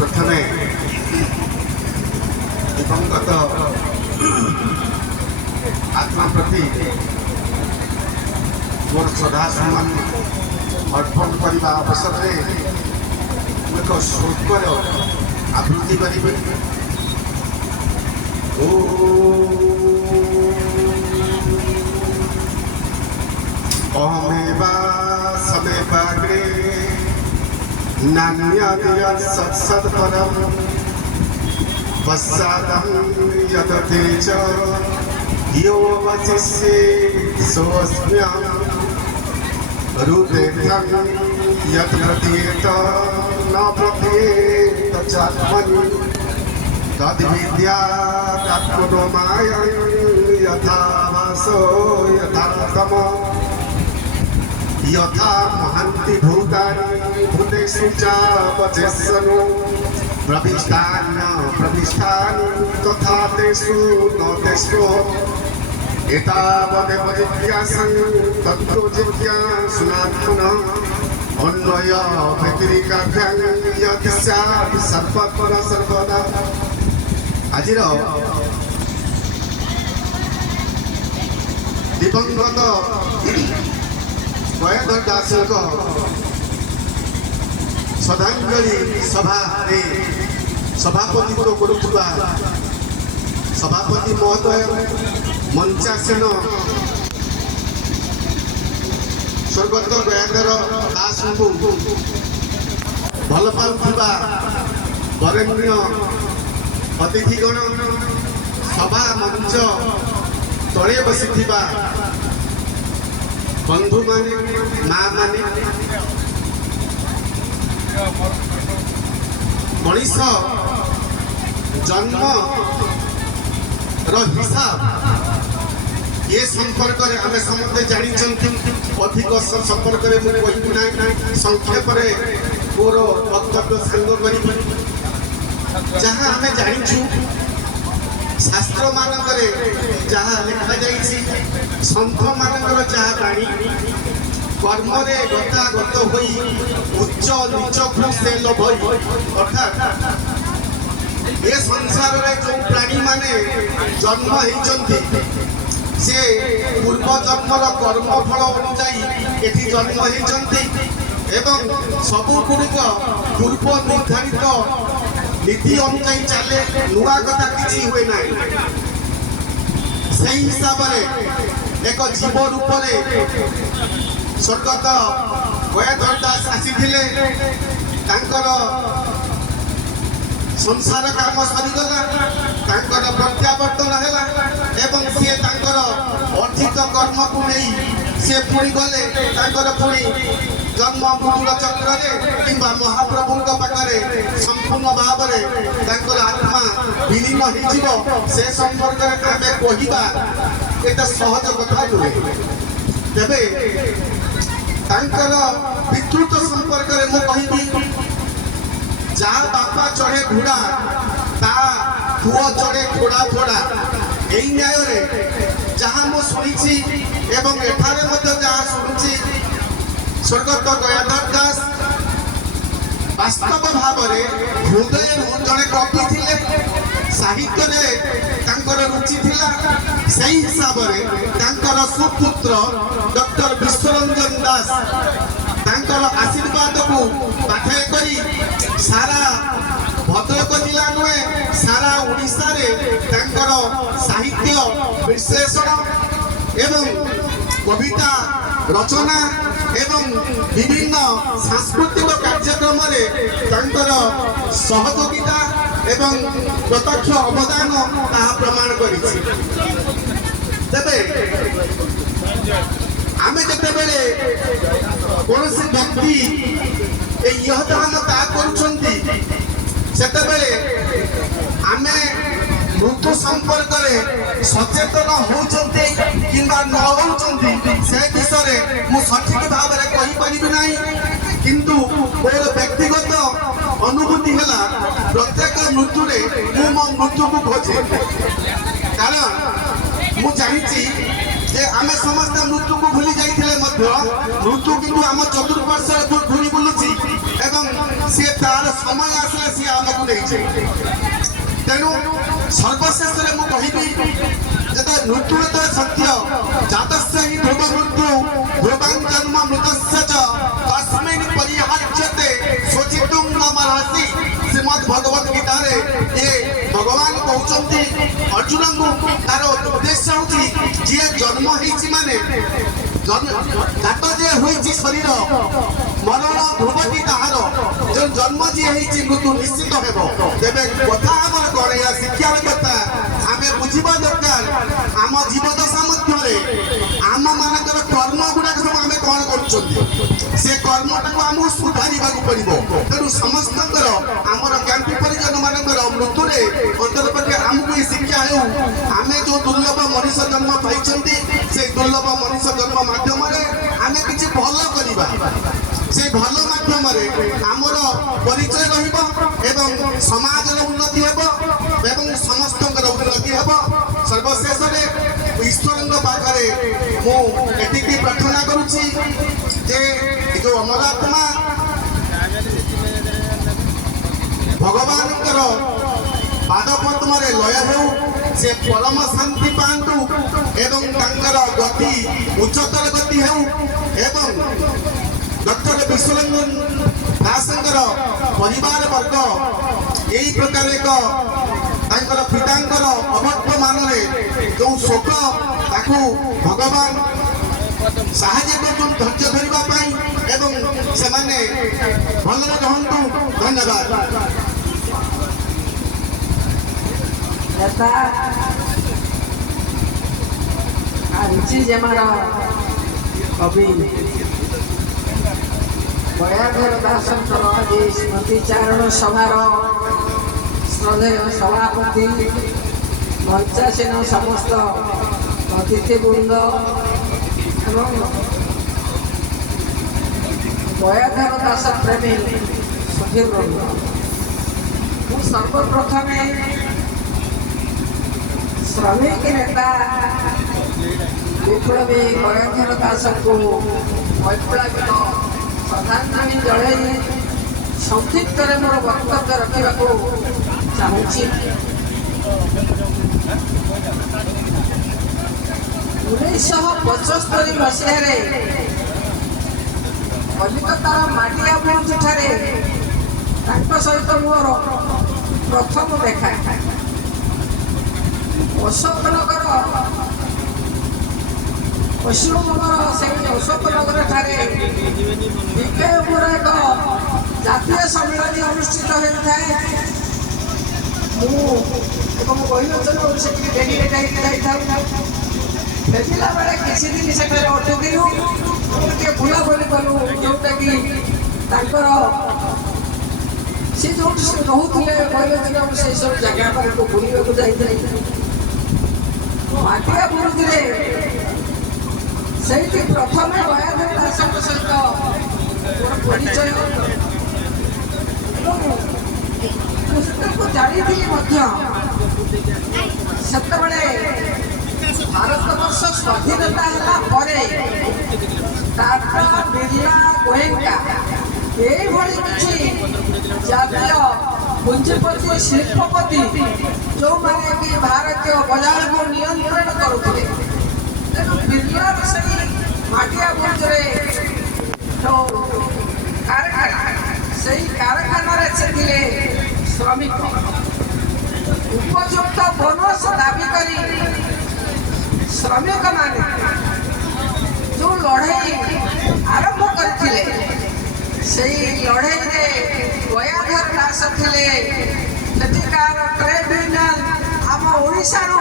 प्रथमे दिवंगत आत्मा प्रति मोर श्रद्धा सम्मान अर्पण करने अवसर में एक श्लोकर आवृत्ति करी। अहमेवा समेवाग्रे नान्यदिय सत्सत्परं पश्चादं यदते च यो वचिष्ये सोऽस्म्यहं रुतेर्थं यत् प्रतीयेत न प्रतीयेत चात्मनि तद्विद्यादात्मनो मायं यथा वासो यथा तमो यथा महान्ति भूतानि भूतेषु च वचस्सनो प्रविष्टानि तथा तेषु न तेषु एतावदेव जिज्ञासं तत्त्वो जिज्ञासुनात्मनः अन्वय व्यतिरिक्तं यत् स्यात् सर्वत्र सर्वदा। आजिर दिवंगत गयाधर दास श्रद्धांजलि सभा सभापतित्व करुवा सभापति महोदय मंचासीन स्वर्गत गयाधर दास को भल पाउथिबा वरेण्य अतिथिगण सभा मंच तले बसिथिबा बंधु माने माँ माने मनीष जन्म हिसाब ये संपर्क में आम समस्ते जानी अधिक संपर्क में मुझे संक्षेप मोर वक्तव्य सांग कर जहाँ आम जाचु शास्त्र मानक जहाँ लिखा जाइए सन्थ मानकर जहाँ बाणी कर्म गतागत हो उच्च नीच से लोभ अर्थात ये संसार में जो प्राणी माने जन्म होती से पूर्व जन्मर कर्मफल अनुजाई एटी जन्म होती एवं सबु गुड़िक पूर्व निर्धारित नीति अनुजाई चले नुआ कथा किसी हुए ना से हिसाब से एक जीव रूप में स्वर्गत गयाधर दास आसी संसार काम सरीगला प्रत्यावर्तन है एवं सी अर्जित कर्म को नहीं सी पुणी गले पुणी जन्म मृत्युर चक्र कि महाप्रभु पाखे संपूर्ण भाव में आत्मा विलीन हो से संपर्क में आम कहवा एत सहज कथा नुहे तेरे पितृत्व संपर्क में मुझे जहाँ बापा चढ़े घोड़ा ता पुओ चढ़े घोड़ा घोड़ा यही न्याय जहाँ मुझे शुणी एवं एठारे जहाँ शुणुची स्वर्गत गयाधर दास वास्तव भाव में हृदय जड़े कवि थे साहित्य रुचि थिला से हिसाब से सुपुत्र डॉक्टर विश्वरंजन दास आशीर्वाद को पाठय करी सारा भद्रक जिला नुहे सारा ओडिशा रे साहित्य विश्लेषण एवं कविता रचना एवं विभिन्न सांस्कृतिक कार्यक्रम सहयोगिता एवं प्रत्यक्ष अवदान प्रमाण कर आम जिते बड़े कौन व्यक्ति यहदान करते मृत्यु संपर्क में सचेतन होती कि न होती से विषय मुझे सठिक भाव में कहीपरि ना किंतु मोर व्यक्तिगत अनुभूति है प्रत्येक मृत्यु मो मृत्यु को खोजे कारण मुझे जानी आम समस्त मृत्यु को भूली जाइए मृत्यु किंतु आम चतुर्पार्श्व घूरी बुलूची एवं सी तार समय आसले सी आमको ନେଇଛେ ତେଣୁ ସର୍ବଶେଷରେ ମୁଁ କହିବି ଯେତେ ମୃତ୍ୟୁ ତ ସତ୍ୟ ଜାତସ୍ୟ ହି ଧ୍ରୁବ ମୃତ୍ୟୁ ଧ୍ରୁବାଂ ଜନ୍ମ ମୃତସ୍ୟ च तस्मिन् परिहाज्यते स्वचितुं न मनसि श्रीमद् भगवत गीतारे ये भगवान कहउचंती अर्जुन को तार उद्देश्य होची जे जन्म हेची माने जात जे होईची शरीर मरण ध्रुवती ताहार जो जन्म जे हेची मृत्यु निश्चित हेबो तेबे कथा हमर गणया शिक्षा कथा आमे बुझिबा दरकार आम जीवदशा मध्यरे आम मानकर कर्म गुडा सब आमे कोन करछंती से कर्मटा को आमु सुधारिबा को पड़िबो तेनु समस्तकर हमर ज्ञाति परिजन मानकर मृत्युरे अंतरपटे आमु शिक्षा हेउ आमे जो दुर्लभ मनुष्य जन्म पाइछंती से दुर्लभ मनुष्य जन्म माध्यम रे आमे किछि भलो करिबा से भलो माध्यम रे हमर परिचय रहिबो एवं समाज रो उन्नति हेबो एवं समस्तकर उन्नति हेबो सर्वशेष रे ईश्वरଙ୍କ ପାଖରେ ମୁଁ ଏତିକି ପ୍ରାର୍ଥନା କରୁଛି ଯେ जो अमर आत्मा भगवानଙ୍କର पाद पद्म रे लय हो से परम शांति पांतु एवं तांकर गति उच्चतर गति हो एवं डॉक्टर विश्वरंजन दासंकर परिवार वर्ग यही प्रकार एक तांकर पितांकर अवर्तमान रे जो शोक ताकू भगवान साहाय्य करछन धैर्य धरिबा पई एवं सेमाने भलरे रहंतु धन्यवाद नेता आंची जमारा कवि बयाधर दासंकर आज स्मृतिचारण सभार श्रद्धेय सभापति मंचासीन समस्त अतिथिवृंद एवं बयाधर दास प्रेमी सुधीरवृंद सर्वप्रथम श्रमिक नेता विप्लवी बयाधर दास को वैप्लविक श्रद्धांजलि जड़े संक्षिप्त मोर वक्तव्य रखा चाहूँगी। 1975 मसीह कलिकतार माटिया ब्रिज ठारे सहित मोर प्रथम देखा अशोकनगर पश्चिमबंगर से अशोकनगर ठारे विजयपुर एक जातीय सम्मेलन अनुष्ठित होता है गहिलोचन से फेरला बेले किसी दिन से अटकिलु टे बुलाबुली कलु जोटा कि सी जो रोते गहिलोचन से सब जगह को बुलवाक जाते माटिया बुरुज से प्रथम बयाधर दास सहित मोर परिचय को जानी भारत वर्ष स्वाधीनता टाटा बिरला गोयंका ये जातीय पुंजीपति शिल्पपति जो मैंने कि भारतीय बजार को नियंत्रण करुले बिरला माटिया बुरुजरे जो कारखाना से कारखाना श्रमिक उपयुक्त बोनस दाबी करी श्रमिक माने जो लड़ाई आरंभ करथिले सेही लड़ाई रे बयाधर दास थिले लेटिकार ट्रेड यूनियन आम ओडिशा रो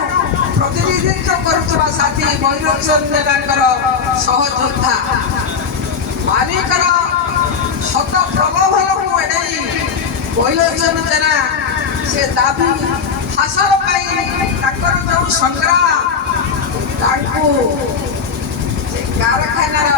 प्रतिनिधित्व करुवा साथी बैलोचन जेनाकर सहयोद्धा मालिकर शत प्रलोभन को एड़ाई बैलोचन जेना से दाबी हासिल जो संग्राम कारखानार